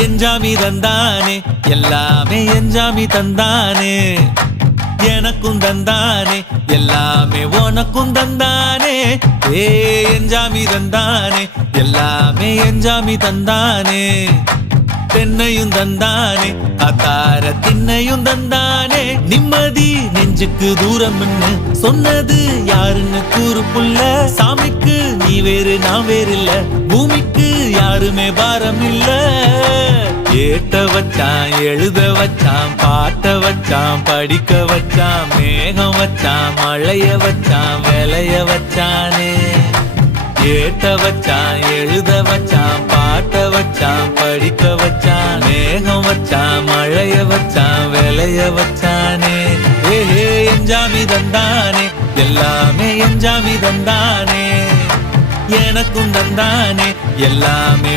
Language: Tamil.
எஞ்சாமி தந்தானே எல்லாமே எஞ்சாமி தந்தானே எனக்கும் தந்தானே எல்லாமே உனக்கும் தந்தானே ஏ எஞ்சாமி தந்தானே எல்லாமே எஞ்சாமி தந்தானே தென்னையும் தந்தானே அத்தார திண்ணையும் தந்தானே நிம்மதி நெஞ்சுக்கு தூரம் சொன்னது யாருன்னு கூறு புள்ள சாமிக்கு நீ வேறு நான் வேறு இல்ல பூமிக்கு யாருமே பாரம் இல்ல ஏத்த வச்சான் எழுத வச்சான் பாட்ட வச்சான் படிக்க வச்சான் மேகம் வச்சான் மழைய வச்சான் விளைய வச்சானே ஏத்த வச்சான் எழுத வச்சான் பாட்ட வச்சான் படிக்க வச்சான் மேகம் வச்சான் மழைய வச்சான் விளைய வச்சானே ஏஹே எஞ்சாமி தந்தானே எல்லாமே எஞ்சாமி தந்தானே எனக்கும் தந்தானே எல்லாமே